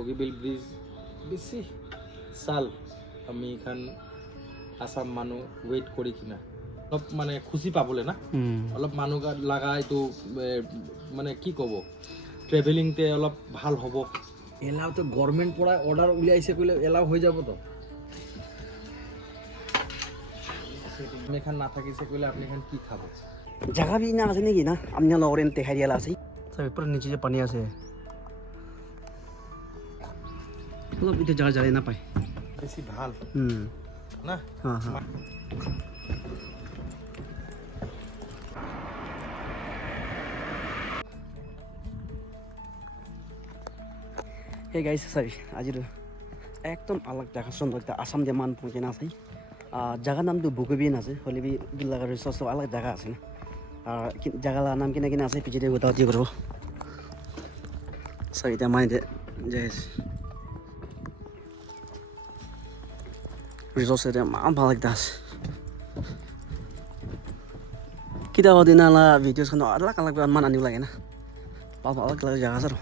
Bogibeel bridge বেশি সাল আমি এখান আসাম মানুহ ওয়েট করি কিনা অলপ মানে খুচি পাবলে না অলপ মানুহ লাগা এইটো মানে কি ক'ব ট্ৰেভেলিংতে অলপ ভাল হ'ব এলাও তো গভৰ্নমেন্ট পৰা অর্ডার উলিয়াইছে কইলে এলাও হৈ যাব তো আপনি এখান না থাকিছে কইলে আপনি এখান কি খাব জায়গা भी ना আছে নাকি না আপনি লগরেন দেখাই দিয়ালা আছে সব পুরো নিচে যে পানি আছে অলপ এটা জায়গা জায়গা না পায় বেশি ভাল না হ্যাঁ হ্যাঁ Hey guys, sorry, আজিৰ একদম আলাগ জায়গা সুন্দর একটা আসাম যে মান পৌঁছে না আছে জায়গার নাম তো বগীবিল আছে হলে বি গিল্লাগার রিসোর্স আলাগ জায়গা আছে না আর জায়গার নাম কিনা কিনা আছে পিছিয়ে দিয়ে গোটাও দিয়ে করবো সরি এটা মানে যে রিসোর্স এটা মান ভালো লাগতে আছে kita kalau di nala video kan alag alag mana nih lagi na apa alag alag jaga seru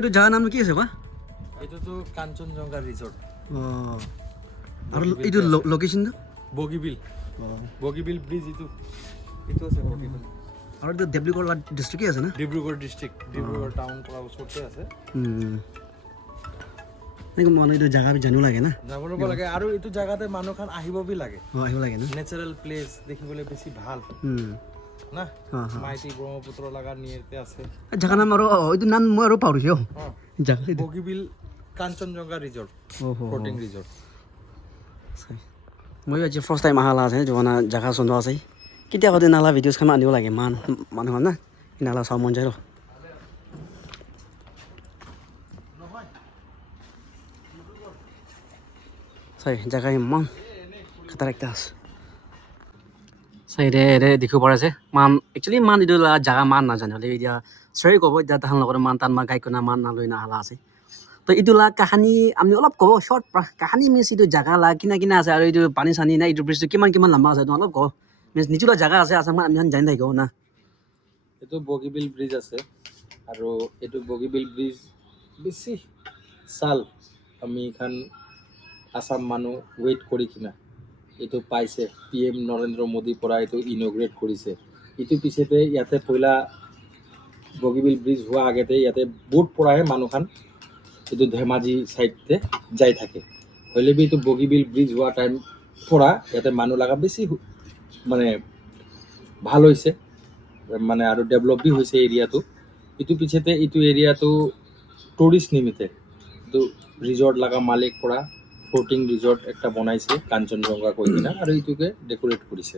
itu jaga naam ki ase ba itu to Kanchenjunga resort আর itu location to Bogibeel Bogibeel bridge itu আছে বগীবিল আর তো Dibrugarh district আছে না Dibrugarh district Dibrugarh town পৰা ওচৰতে আছে দেখুন মানে এটা জায়গা জানিব লাগে না যাব লাগে আৰু এইটো জায়গাতে মানুহ খান আহিব বি লাগে আহিব লাগে না ন্যাচারাল প্লেস দেখিবলৈ বেছি ভাল না মাইতি ব্ৰহ্মপুত্ৰ লাগা নিয়েতে আছে জায়গা নাম আৰু এইটো নাম মই আৰু পাহৰিছো জায়গা Bogibeel Kanchenjunga resort floating resort মই আজি ফার্স্ট টাইম আহালা আছে জনা জায়গা সুন্দর আছে কেতিয়া কতে নালা ভিডিওস খান আনিব লাগে মানুহ না নালা চাব মন যায় ৰ চাই জায়গা ইমান খাতাৰ একটা আছে চাই ৰে দেখিব পৰা আছে মান একচুৱেলি মান এইটো জাগা মান নাজানে হ'লে এতিয়া চৰি ক'ব এতিয়া তাহান লগত মান তান মা গাইকনা মান নালৈ নাহালা আছে তো এইটো কাহানি আমি অলপ ক'ব শৰ্ট কাহানি মিন্স এইটো জাগা কিনা কিনা আছে আৰু এইটো পানী চানী নাই এইটো ব্ৰিজটো কিমান লম্বা আছে অলপ ক'ব মিন্স নিজুলা জাগা আছে আসামত আমি জানি থাকিব না এইটো বগীবিল ব্রিজ আছে আৰু এইটো বগীবিল ব্রিজ বেছি সাল আমি এখান আসাম মানুহ ওয়েট করি কিনা এইটো পাইছে PM নৰেন্দ্ৰ মোদীৰ পৰা এইটো ইনগ্ৰেট কৰিছে ইটো পিছতে ইয়াতে পইলা বগীবিল ব্ৰিজ হোৱা আগতে ইয়াতে বোট পৰাহে মানুহখান এইটো ধেমাজি সাইডতে যাই থাকে হলে বি এইটো বগীবিল ব্রিজ হোৱা টাইম পৰা ইয়াতে মানুহ লাগা বেছি মানে ভাল হৈছে মানে আৰু ডেভেলপ বি হৈছে এৰিয়াটো ইটো পিছতে ইটো এৰিয়াটো টুৰিষ্ট নিমিত্তে এইটো ৰিজৰ্ট লাগা মালিক পৰা ফ্লোটিং ৰিসৰ্ট একটা বনাইছে কাঞ্চনজঙ্ঘা কৈ কিনা আৰু ইটোকে ডেকোৰেট কৰিছে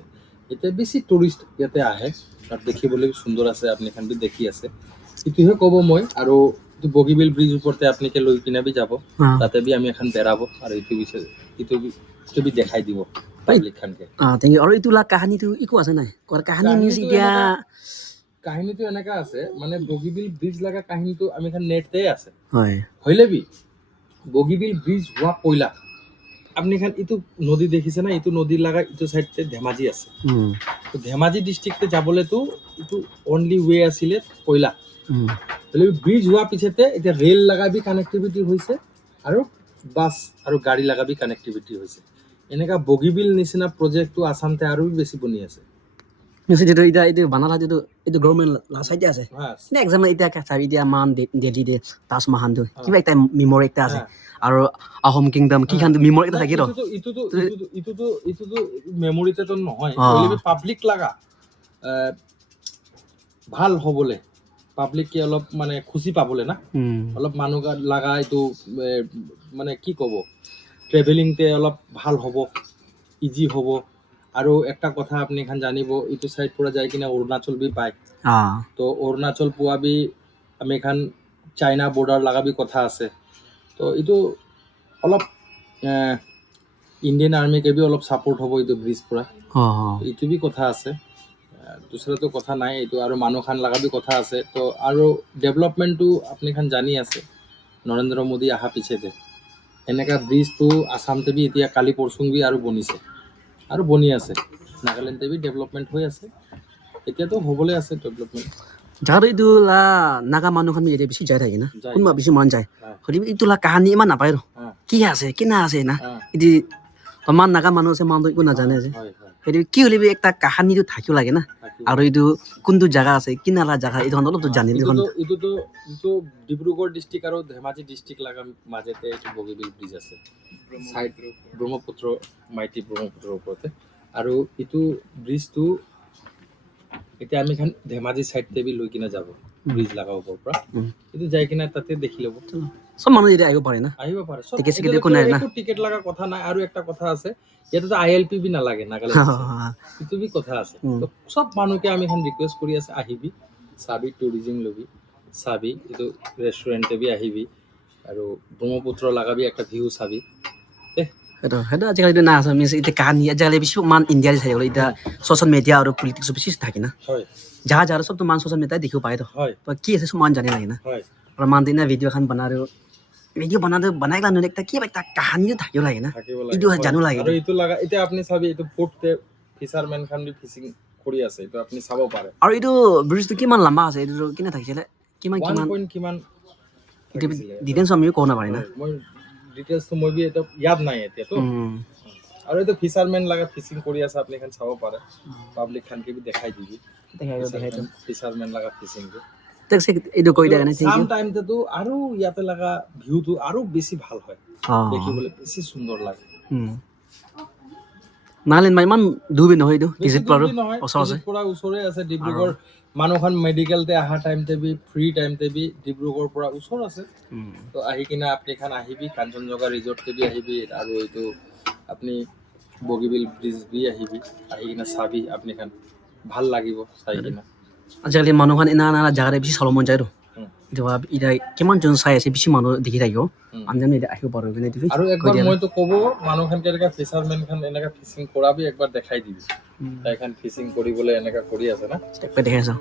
এতিয়া বেছি টুৰিষ্ট ইয়াতে আহে আৰু দেখিবলৈ সুন্দৰ আছে আপুনি খান বি দেখি আছে ইটোহে ক'ব মই আৰু এইটো বগীবিল ব্ৰিজ ওপৰতে আপুনিকে লৈ কিনা বি যাব তাতে বি আমি এখন বেৰাব আৰু ইটো বিষয়ে ইটো বি দেখাই দিব পাব্লিক খানকে থেংক ইউ আৰু এইটো কাহানিটো ইকো আছে নাই কাহানি মিন্স এতিয়া কাহিনীটো এনেকা আছে মানে বগীবিল ব্রিজ লাগা কাহিনীটো আমি খান নেটতে আছে হয় হইলে বি বগীবিল ব্রিজ হোৱা পইলা আপনি খান ইটো নদী দেখিছে না ইটো নদীর লাগা ইটো সাইডতে ধেমাজি আছে তো ধেমাজি ডিস্ট্রিক্টে যাবলে তো ইটো অনলি ওয়ে আছিলে পইলা হলে ব্রিজ হোৱা পিছতে এতিয়া ৰেল লাগা বি কানেক্টিভিটি হৈছে আৰু বাস আৰু গাড়ী লাগা বি কানেক্টিভিটি হৈছে এনেকা বগীবিল নিচিনা প্ৰজেক্টটো আসামতে আৰু বেছি বনি আছে মিন্স যেটো এটা এইটো বানালা যেটো এইটো গভর্নমেন্ট লাসাইতে আছে নে এক্সাম্পল এটা চাবি দিয়া মান দিল্লী দে তাজমহল তো কিবা একটা মেমৰি একটা আছে আৰু আহোম কিংডম কি খান মেমৰি এটা থাকে ৰ ইটোতো মেমৰিতে তো নহয় হলে পাব্লিক লাগা ভাল হবলে পাব্লিক কি অলপ মানে খুচি পাবলে না অলপ মানুহ লাগা এইটো মানে কি ক'ব ট্ৰেভেলিংতে অলপ ভাল হ'ব ইজি হ'ব আৰু একটা কথা আপনি এখান জানিব ইটো সাইড পৰা যায় কিনা অৰুণাচল বি পায় তো অৰুণাচল পোৱা বি আমি এখান চাইনা বৰ্ডাৰ লাগাবি কথা আছে তো এইটো অলপ ইণ্ডিয়ান আৰ্মিকে বি অলপ সাপোৰ্ট হ'ব এইটো ব্ৰিজ পৰা এইটো বি কথা আছে দুসৰাটো কথা নাই এইটো আৰু মানুহ খান লাগাবি কথা আছে তো আৰু ডেভেলপমেন্টটো আপনি খান জানি আছে নৰেন্দ্ৰ মোদী আহা পিছতে এনেকা ব্ৰিজটো আসামতে বি এতিয়া কালি পৰসুং বি আৰু বনিছে আৰু বনি আছে নাগালেণ্ডে বি ডেভেলপমেণ্ট হৈ আছে এতিয়াতো হ'বলৈ আছে ডেভেলপমেণ্ট জাগাটো এইটো লা নাগা মানুহখন এতিয়া বেছি যাই থাকে না যায়, কোনোবা যায়। বেছি মন যায় হয়। হলি এইটো লা কাহানী ইমান নাপায় আৰু অঁ কি আছে কি না আছে না অঁ এটি তোমাৰ নাগা মানুহ আছে মানুহটো একো নাজানে যে হয় হয় সেইটো কি হ'লে একটা কাহানীটো থাকিব লাগে না থাকিব। আৰু এইটো কোনটো জাগা আছে কি নালা জাগা এইটো অলপতো জানিলে এখন এইটো ডিব্ৰুগড় ডিষ্ট্ৰিক্ট আৰু ধেমাজি ডিষ্ট্ৰিক্ট লগা মাজতে এইটো বগীবিল ব্ৰিজ আছে চাইড ব্ৰহ্মপুত্ৰ মাইতি ব্ৰহ্মপুত্ৰৰ ওপৰতে আৰু এইটো ব্ৰিজটো এতিয়া আমি এখন ধেমাজি চাইডতে বি লৈ কিনে যাব ব্ৰিজ লগা ওপৰৰ পৰা এইটো যাই কিনে তাতে দেখি ল'ব চব মানুহ এতিয়া আহিব পাৰে না আহিব পাৰে চব টিকেট চিকেট এতিয়াতো একো নাই না একো টিকেট লগা কথা নাই আৰু একটা কথা আছে ইয়াতেতো ILP বি নালাগে নাগালেণ্ড সেইটো বি কথা আছে তো চব মানুহকে আমি এখন ৰিকুৱেষ্ট কৰি আছে আহিবি চাবি টুৰিজিম ল'বি চাবি এইটো ৰেষ্টুৰেণ্টে বি আহিবি আৰু ব্ৰহ্মপুত্ৰ লগাবি একটা ভিউ চাবি সেইটো আজিকালিতো না আছে এতিয়া কাহানী আজিকালি বেছি মান ইণ্ডিয়াত চাই এতিয়া ছ'চিয়েল মিডিয়া আৰু পলিটিক্স বেছি থাকে না হয় জাগা জাগা চবতো মান ছ'চিয়েল মিডিয়াত দেখিব পায় তো হয় তো কি আছে চব মান জানে লাগে না হয় আৰু মান দিনা ভিডিঅ' এখন বনাৰো ভিডিঅ' বনাই গ'লা নহ'লে একটা কিবা এটা কাহানীটো থাকিব লাগে না থাকিব এইটো লাগে জানো লাগে আৰু এইটো লগা এতিয়া আপুনি চাবি এইটো পৰ্টতে ফিচাৰমেন খান বি ফিচিং কৰি আছে এইটো আপুনি চাব পাৰে আৰু এইটো ব্ৰিজটো কিমান লম্বা আছে এইটো কিনে থাকিছিলে কিমান 1 point কিমান এইটো থাকিছিলে। ডিটেইলছ আমিও ক'ব নাপাৰি না হয়, মই ডিটেইলছটো মই বি এটা ইয়াদ নাই এতিয়াতো আৰু এইটো ফিচাৰমেন লগা ফিচিং কৰি আছে আপুনি এখন চাব পাৰে পাব্লিক খানকে বি দেখাই দিবি দেখাইতো ফিচাৰমেন লগা ফিচিংটো এইটো কৈ দিয়া কাৰণে থেংক চাম ইউ টাইমতেতো আৰু ইয়াতে লগা ভিউটো আৰু বেছি ভাল হয় দেখিবলৈ বেছি সুন্দৰ লাগে নাগালেণ্ড ইমান দূৰ নহয় এইটো বেছি ভিজিট কৰোঁ দূৰ নহয়, ওচৰ আছে ভিজিট কৰা ওচৰে আছে ডিব্ৰুগড় মানুহখন মেডিকেলতে অহা টাইমতে বি ফ্ৰী টাইমতে বি ডিব্ৰুগড়ৰ পৰা ওচৰ আছে তো আহি কিনে আপুনি খান আহিবি কাঞ্চনজংঘা ৰিজৰ্টতে বি আহিবি আৰু এইটো আপুনি বগীবিল ব্ৰিজ বি আহিবি আহি কিনে চাবি আপুনি খান ভাল লাগিব চাই কিনে আজিকালি মানুহখন এনা এনা জাগাতে বেছি চাব মন যায়তো এইটো এতিয়া কিমানজন চাই আছে বেছি মানুহ দেখি থাকিব আমি জানো এতিয়া আহিব পাৰোঁ কিন্তু এইটো আৰু কৈ একবাৰ দিয়া মইতো ক'ব মানুহখন কেনেকৈ ফিচাৰমেন খান এনেকৈ ফিচিং কৰাবি একবাৰ দেখাই দিবি তাইখন ফিচিং কৰিবলৈ এনেকৈ কৰি আছে না ষ্টেপ কৰি দেখাই চাওঁ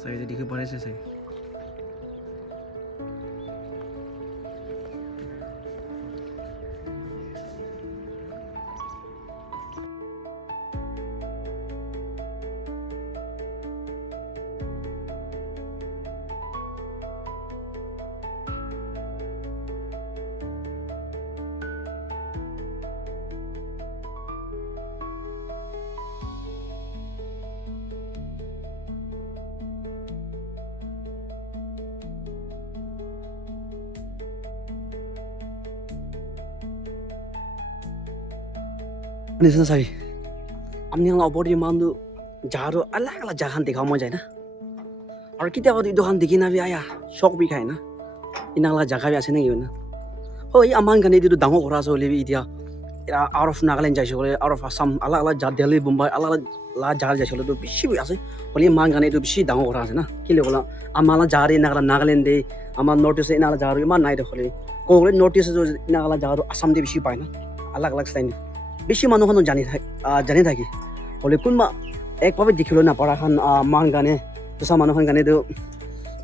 চাই দেখিব পাৰিছে চাই নিচিনা চাবি আমি ওপৰত ইমানটো জাগাটো আলাগ আলাগ জাগাখন দেখাব মন যায় না আৰু কেতিয়াবা এইটোখন দেখি নাবি আয়া চক বি খায় না ইনালা জাগা বি আছে নেকি না হয় আমাৰ কাৰণে এইটো ডাঙৰ ঘৰ আছে হ'লে এতিয়া আউট অফ নাগালেণ্ড যাইছে হ'লে আউট অফ আছাম আলাগ আলাগ দিল্লী মুম্বাই আলাগ আলাগ জাগা যাইছে হ'লেতো বেছি আছে হ'লে আমাৰ কাৰণে এইটো বেছি ডাঙৰ ঘৰ আছে না কি ক'লা আমাৰ জাগাৰে নাগালেণ্ডে আমাৰ নৰ্থ ইষ্ট এনালা জাগাটো ইমান নাই দেখলে ক'ব গ'লে নৰ্থ ইষ্ট এনালা জাগাটো আছামতে বেছি পায় না আলাগ আলাগ ষ্টাইল বেছি মানুহখনো জানি থাকি হ'লে কোনোবা একভাৱে দেখিবলৈ নাপাৰাখন মান গানে দুচা মানুহখন গানেতো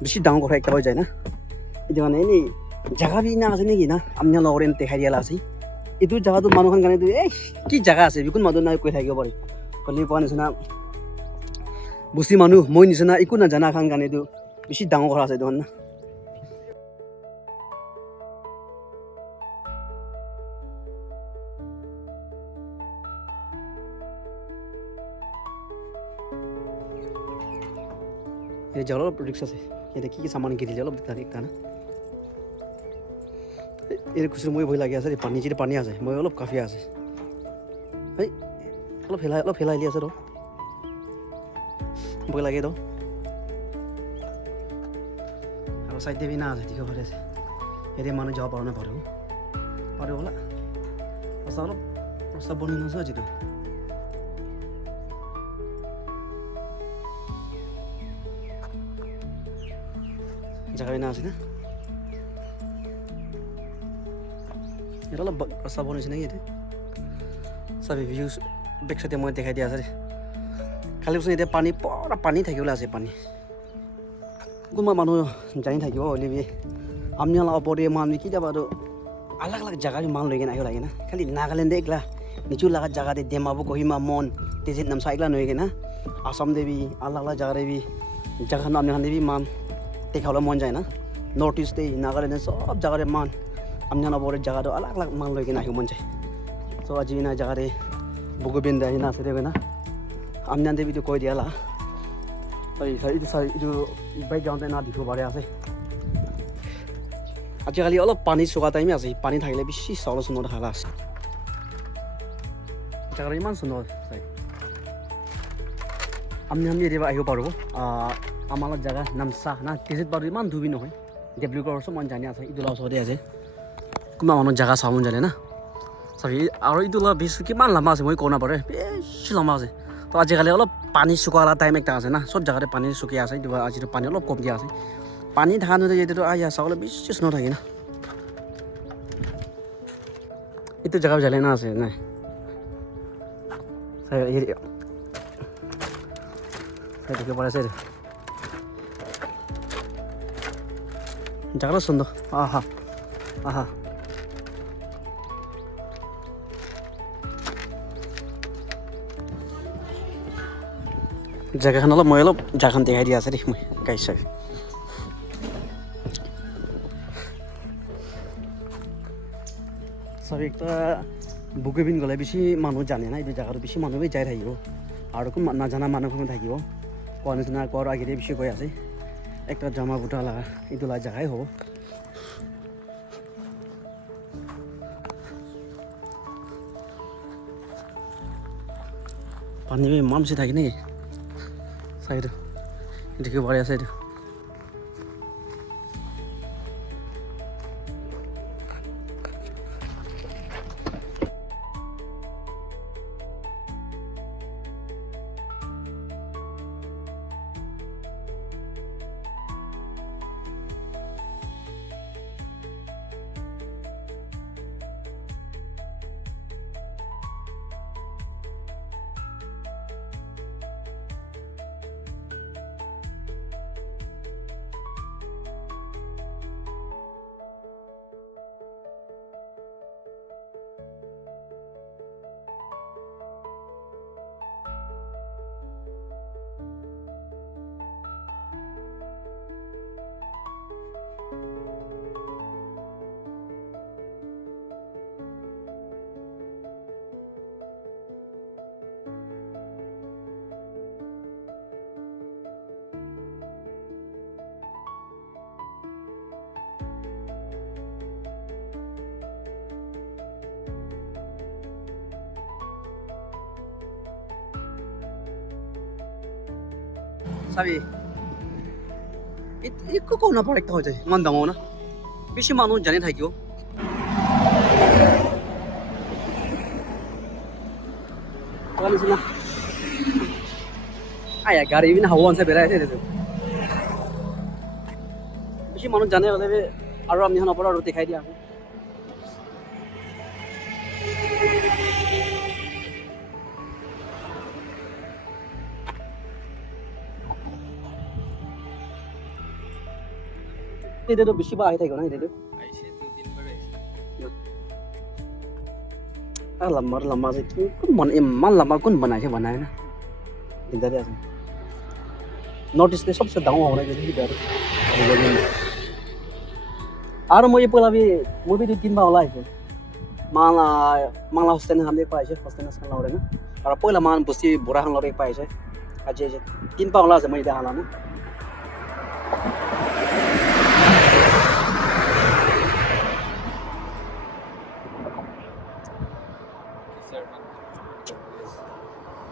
বেছি ডাঙৰ কথা একটা হৈ যায় না এইটো কাৰণে এনেই জাগা বি না আছে নেকি না আমি লগৰ এনে দেখাই দিয়ালা আছে এইটো জাগাটো মানুহখন গানেতো এই কি জাগা আছে কোন মানুহ নাই কৈ থাকিব পাৰে হ'লে পোৱা নিচিনা বুচি মানুহ মই নিচিনা একো নাজানা এখন গানেতো বেছি ডাঙৰ কথা আছে এইটো না এই যে অলপ ৰিক্স আছে এতিয়া কি সামান কিনিলে অলপ দেখা না এই খুচৰি মই ভয় লাগি আছে পানী যদি পানী আছে মই অলপ কাফিয়া আছে এই অলপ হেলাই আছে ৰ ভয় লাগে ৰ আৰু চাইড দেবি না আছে ঠিক আছে এতিয়া মানুহ যাব পাৰো না পাৰো বোলা অলপ ৰাস্তা বনি নাছে যিটো জাগাই না আছে না এটা অলপ ৰাস্তা বনিছে নেকি এতিয়া চাবি ভিউজ বেক চাইডে মই দেখাই দিয়া আছে খালি বস্তু এতিয়া পানী পুৰা পানী থাকিবলৈ আছে পানী কোনোবা মানুহ জানি থাকিব হ'লে আমি অলপ ওপৰতে আমি কেতিয়াবা আৰু अलग अलग जगह भी मान लोगे ना आयो लगे ना खाली नागालैंड एकला निचु लगा जगह दे देमाबो कोहिमा मन तेजे नमसा एकला नोगे ना आसाम दे भी अलग अलग जगह दे भी जगह नाम ने भी मान देखावला मन जाए ना नॉर्थ ईस्ट दे नागालैंड सब जगह दे मान हमने ना बोरे जगह दो अलग अलग मान लोगे ना आयो मन जाए so aji na jagah de bogobin da ina sere na amne ande video koi dia la sai itu background na dikho bare ase aji kali olop pani suka time ase pani thakile bishi solo suno dakhala ase jagah iman suno sai amne deba ayo paro amala jagah namsa na tizit paro iman dubi nohoi deblu kor so mon jani ase idula sode ase kuma mano jagah samun jane na Sabi, aro itu lah bisu kiman lama sih, mau kona pare, bisu lama sih. To aja kali olop pani suka lah time ekta ase na, sob jaga de pani suki ase, itu aja tu pani olop kom dia ase. Pani dhahan itu jadi tu ayah sakala bisu snow lagi na. Itu jaga jalan na ase, na. Saya dekho pare ase. Jaga sundo, aha, aha. Jaga kan olop moi olop jaga dekhai dia ase moi guys sai sabi ekta bugibin gole bishi manu jane na etu jaga ro bishi manu be jai thakibo aru ko na jana manu ko thakibo konjona kor agire bishi koi ase ekta jama buta laga etu la jagai hobo pani be mam se thaki naki side এদিকে বাড়ি আছে এটা sabi itu ko na pare ekta hoy jai man dango na bishi manu jani thakibo kali sina aya gari bin hawan se berai ase desu bishi manu jane hole be aru amni hana pora aru dekhai dia itu tuh bisi bah itu kan itu আইছে 2-3 বার আইছে lama sih kun man emang lama kun banai na tinggal dia sih notice deh सबसे दांव हो रहा है jadi dari आरो मुझे पहला भी मुझे 2-3 बार होला है माला हॉस्टल हम देख पाए थे हॉस्टल से लाओ रे ना और पहला मान बस्ती बुरा हम लोग पाए थे आज 3 बार होला से मैं इधर हाला ना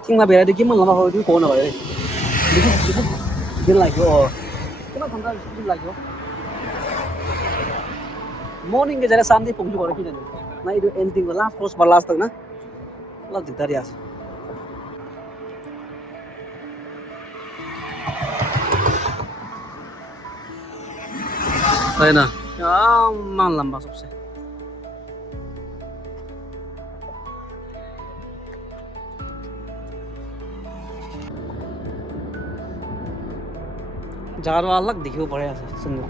Ting mà về đây kiếm mà làm sao đi cô nào vậy? Đi lại chỗ, cái mà thằng ta đi lại chỗ. Morning cái giờ sáng đi phụng chú gọi cái này, này itu ending lah, post balas tak na, lah kita dia. Saya na, ya malam masuk sih. Jar अलग देखियो पड़े सुंदर